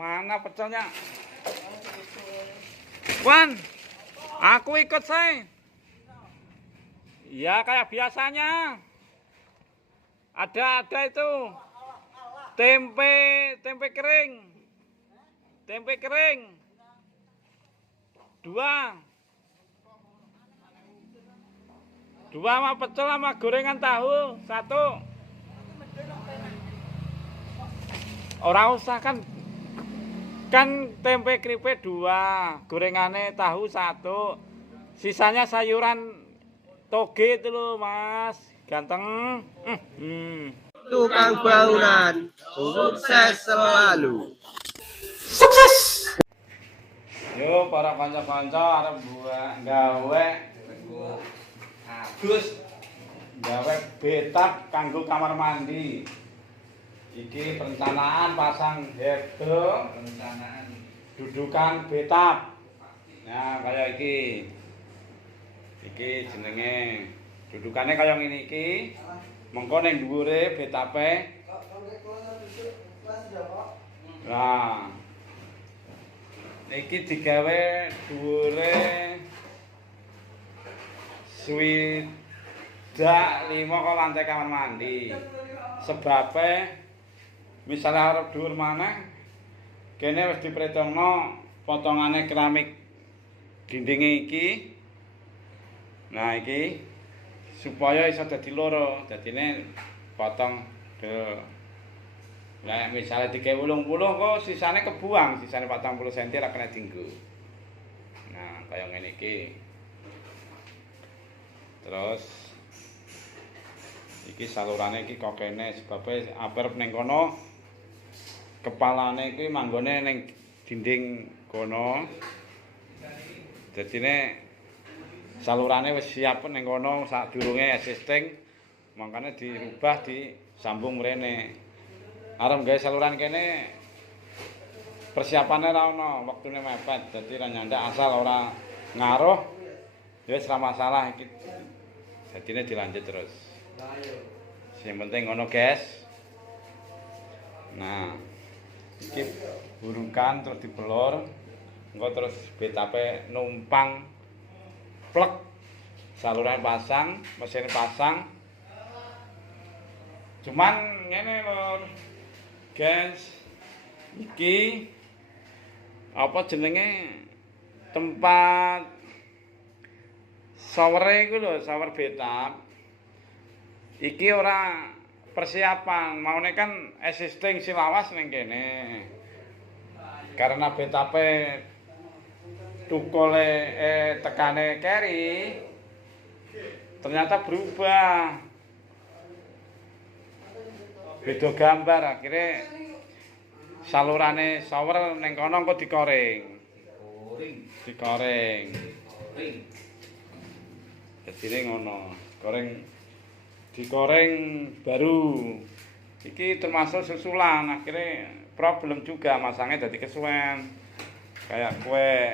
Mana pecelnya? Wan, aku ikut saya. Ya kayak biasanya. Ada itu. Tempe kering. Tempe kering. 2. 2 sama pecel sama gorengan tahu 1. Ora usah kan tempe keripik 2, gorengane tahu 1. Sisanya sayuran toge itu loh, Mas. Ganteng. Tukang bangunan sukses selalu. Yo para kanca-kanca arep gawe gawe betap kanggo kamar mandi. Iki perencanaan pasang herdeng, perencanaan dudukan betap. Nah, kayak iki. Iki jenenge dudukannya kaya ngene iki. Mengko ning dhuwure betape. Nah. Iki digawe dhuwure swidak 5 kok lantai kamar mandi. Sebabe misalnya arep dhuwur maneh kene wis diperhitungno potongane keramik dindinge iki. Nah iki supaya iso dadi loro, dadine potong Nah, misalnya 30 kok sisane kebuang, sisane 40 cm ra kena dienggo. Nah, kaya ngene iki. Terus iki salurane iki kok kene sebabe aperep ning kono. Kepalane iki manggone ning dinding kono. Dadine salurane wis siap ning kono sadurunge existing. Makane dirubah disambung mrene. Arep gawe saluran kene persiapane ra ono, wektune mepet. Dadi ra nyandak asal ora ngaruh. Ya wis ra masalah iki. Dadine dilanjut terus. Sing penting ngono, guys. Nah, iki burukan terus dibelor. Engko terus betape numpang plek. Saluran pasang, mesin pasang. Cuman ngene lho. Guys, iki apa jenenge tempat shower iku lho, shower betap. Iki ora persiapan, maune kan existing silawas ning kene. Karena betape tukule tekane keri ternyata berubah. Beda gambar akhirnya salurane shower ning kono kok dikoreng. Dadine ngono, dikoreng baru. Iki termasuk susulan, akhirnya problem juga masangnya dadi kesuwen. Kayak kue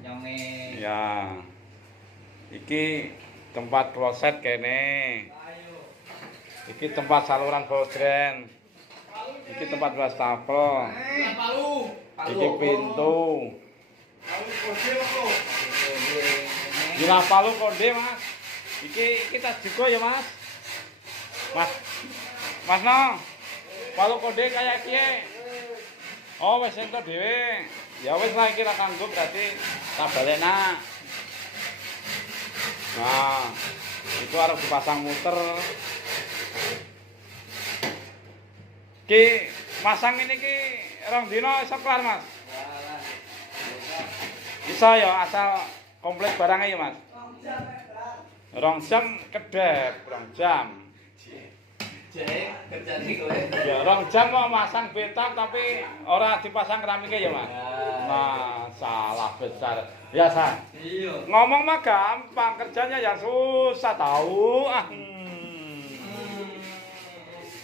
nyonge. Ya. Iki tempat kloset kene. Iki tempat saluran hidran. Iki tempat wastafel. Iki pintu. Gila palu konde, Mas. Iki tas juga ya, Mas. Mas no. Palu konde kayak kiye. Oh, wis entuk dhewe. Ya wis lah iki ra kanggo berarti tak balekna. Nah, itu harus dipasang muter. Ki masang ini ki rong dino iso kelar, Mas. Bisa ya asal komplit barangnya ya, Mas. 2 jam kedep, 2 jam. Ya 2 jam mau masang betap tapi ora dipasang keramiknya ya, Mas. Nah, salah besar. Ya, San. Iya. Ngomong mah gampang, kerjanya yang susah tahu.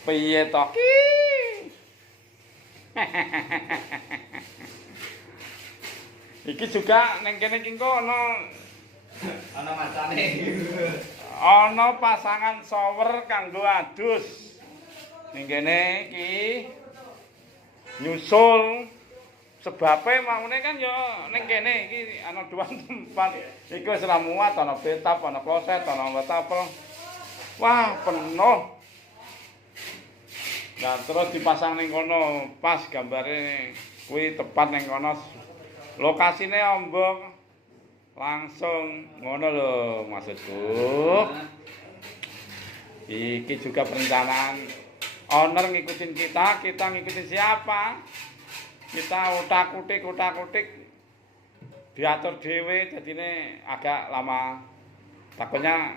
Piye to ki? Iki juga ning kene iki ana macane. Ana pasangan shower kanggo adus. Ning kene iki nyusul sebabnya maune kan ya ning kene iki ana dua tempat iku wis ora muat ana betap ana kloset ana wetapel wah penuh. Nah terus dipasang ning kono pas gambare kuwi tepat ning kono lokasine ombong langsung ngono lho maksudku. Iki juga perencanaan owner ngikutin kita ngikutin siapa? Kita utak-utik diatur dhewe jadine agak lama. Takutnya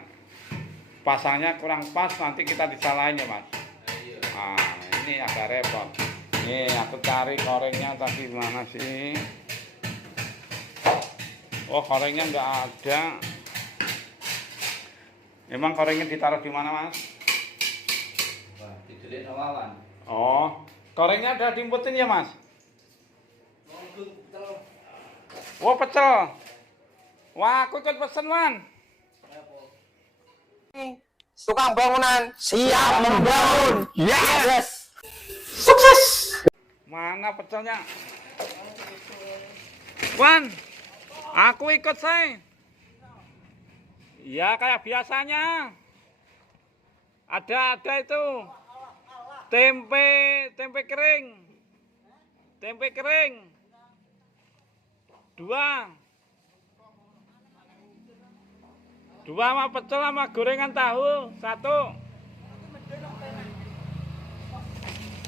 pasangnya kurang pas nanti kita disalahin ya, Mas. Nah, ini agak repot. Nih, aku cari korengnya tapi mana sih? Oh, korengnya nggak ada. Emang korengnya ditaruh di mana, Mas? Wah, didelik Wawan. Oh, korengnya udah diimputin ya, Mas? Oh, pecel. Wah, aku ikut pesen, Man. Tukang bangunan siap membangun. Yes. Mana pecelnya? Wan, aku ikut saya. Ya kayak biasanya. Ada itu. Tempe kering. Tempe kering. 2. 2 sama pecel sama gorengan tahu 1.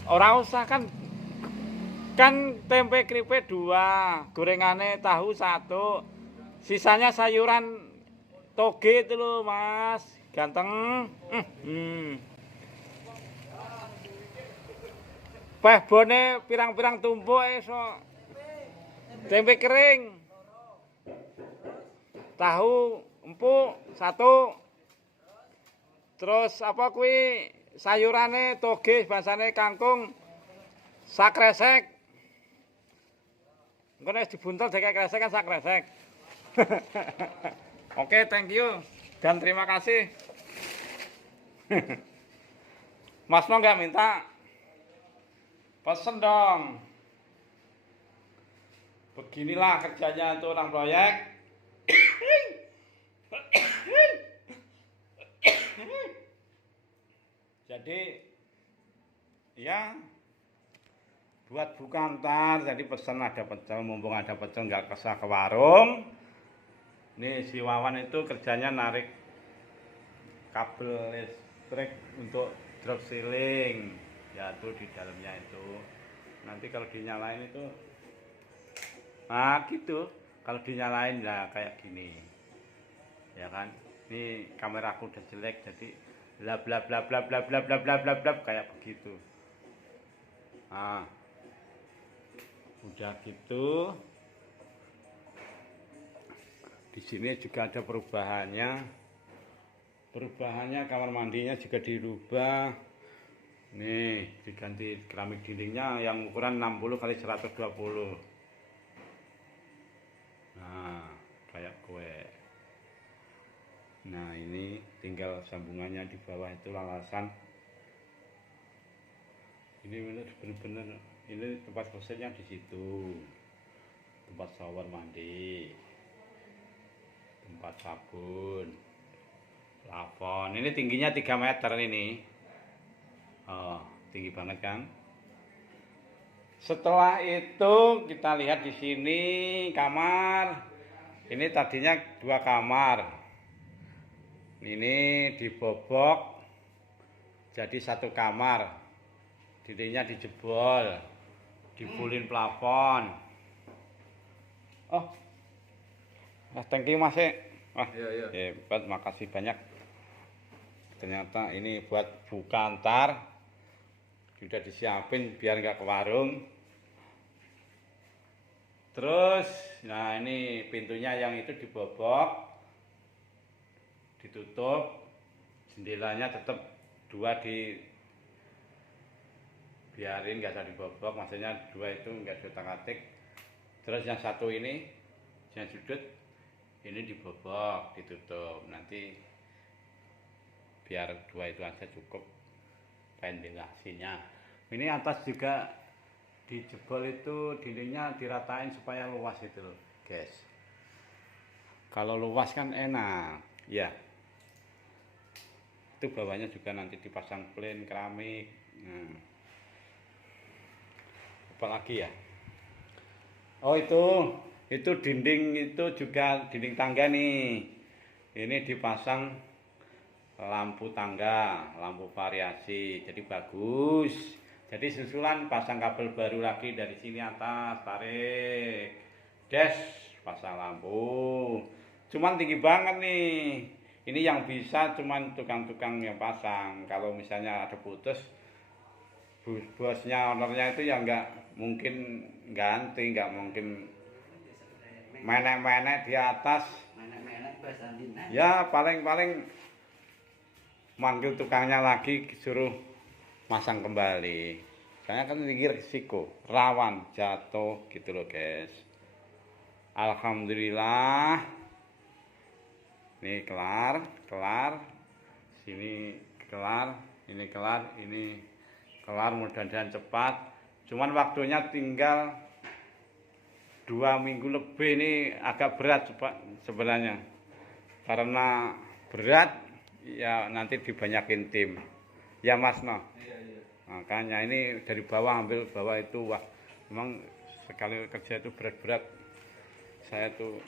Ora usah kan tempe keripik 2, gorengane tahu 1. Sisanya sayuran toge itu loh, Mas. Ganteng. Peh bone pirang-pirang tumpuk esok. Tempe kering. Tahu empuk 1. Terus apa kuwi sayurane toge bahasane kangkung sakresek. Engko nek dibuntel dek kresek kan sakresek. Oke, thank you dan terima kasih. Mas No nggak minta pesen dong. Beginilah kerjanya itu orang proyek. Jadi ya buat buka ntar, jadi pesan ada pecel, mumpung ada pecel nggak kesah ke warung. Nih si Wawan itu kerjanya narik kabel listrik untuk drop ceiling, ya tuh di dalamnya itu. Nanti kalau dinyalain itu, nah gitu. Kalau dinyalain ya kayak gini, ya kan? Ini kameraku udah jelek, jadi bla bla bla bla bla bla bla bla bla bla kayak begitu. Nah, udah gitu. Di sini juga ada perubahannya. Perubahannya kamar mandinya juga dirubah. Nih, diganti keramik dindingnya yang ukuran 60 kali 120. Nah, kayak kue. Nah, ini tinggal sambungannya di bawah itu lalasan. Ini benar-benar ini tempat klosetnya di situ. Tempat shower mandi. Tempat sabun. Plafon. Ini tingginya 3 meter ini. Oh, tinggi banget kan? Setelah itu kita lihat di sini kamar. Ini tadinya 2 kamar. Ini dibobok jadi 1 kamar. Dindingnya dijebol, dibulin plafon. Oh, thank you Mas. Wah, hebat, makasih banyak. Ternyata ini buat buka ntar. Sudah disiapin biar nggak ke warung. Terus, nah ini pintunya yang itu dibobok, ditutup, jendelanya tetap 2 biarin nggak usah dibobok, maksudnya 2 itu nggak diutak-atik. Terus yang 1 ini, yang sudut ini dibobok, ditutup. Nanti biar 2 itu aja cukup ventilasinya. Ini atas juga dijebol itu dindingnya diratain supaya luas itu loh, guys. Kalau luas kan enak, ya. Itu bawahnya juga nanti dipasang plain keramik. Nah. Apalagi ya? Oh itu dinding itu juga dinding tangga nih. Ini dipasang lampu tangga, lampu variasi, jadi bagus. Jadi susulan pasang kabel baru lagi dari sini atas, tarik, des, pasang lampu. Cuman tinggi banget nih. Ini yang bisa cuman tukang-tukang yang pasang. Kalau misalnya ada putus, bosnya, ownernya itu ya nggak mungkin ganti, nggak mungkin menek-menek di atas. Ya paling manggil tukangnya lagi suruh masang kembali. Soalnya kan tinggi risiko, rawan jatuh gitu loh guys. Alhamdulillah. Ini kelar. Sini kelar, ini kelar, ini kelar, mudah-mudahan cepat. Cuman waktunya tinggal 2 minggu lebih. Ini agak berat sebenarnya. Karena berat ya nanti dibanyakin tim. Ya Mas no. Makanya ini dari bawah ambil bawah itu, wah memang sekali kerja itu berat-berat. Saya tuh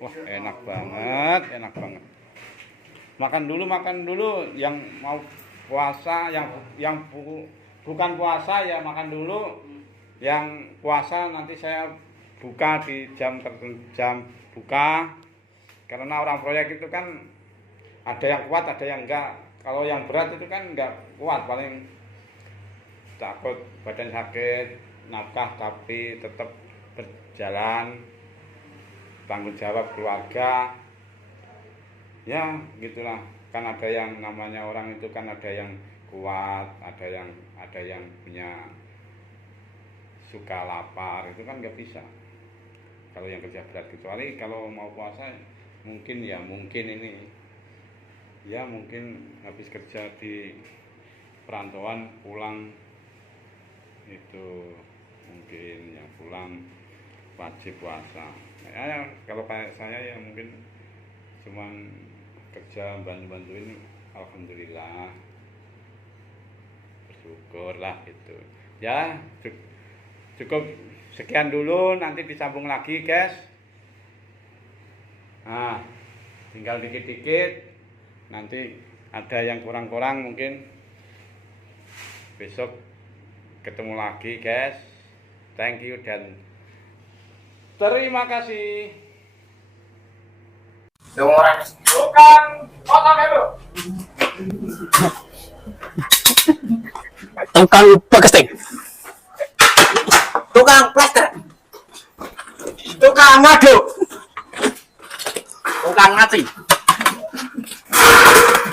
wah enak banget. Makan dulu yang mau puasa, yang bukan puasa ya makan dulu. Yang puasa nanti saya buka di jam buka. Karena orang proyek itu kan ada yang kuat, ada yang enggak. Kalau yang berat itu kan enggak kuat, paling takut badan sakit, nafkah tapi tetap berjalan, tanggung jawab keluarga. Ya, gitulah. Kan ada yang namanya orang itu kan ada yang kuat, ada yang punya suka lapar, itu kan nggak bisa. Kalau yang kerja berat, kecuali kalau mau puasa mungkin ini ya mungkin habis kerja di perantauan pulang itu mungkin yang pulang wajib puasa. Ya, kalau kayak saya ya mungkin cuman kerja bantuin, alhamdulillah bersyukurlah gitu ya. Cukup sekian dulu, nanti disambung lagi guys. Nah tinggal dikit-dikit, nanti ada yang kurang-kurang mungkin besok ketemu lagi guys. Thank you dan terima kasih. Bukan potong dulu. Tukang bagesting, tukang plaster, tukang ngaduk, tukang ngaci.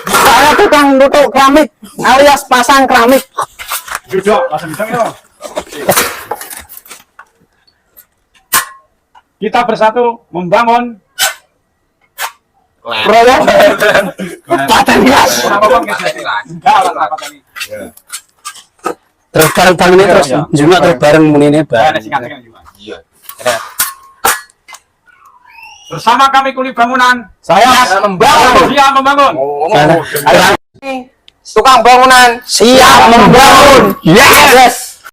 Saya tukang nutuk keramik alias pasang keramik. Duduk, langsung bisa ya. Kita bersatu membangun Proyek Patanias. Terus bareng ini terus juga terus bareng ini bareng. Bersama kami Kuli Bangunan, Saya membangun. dia membangun. Tukang bangunan siap membangun. Yes.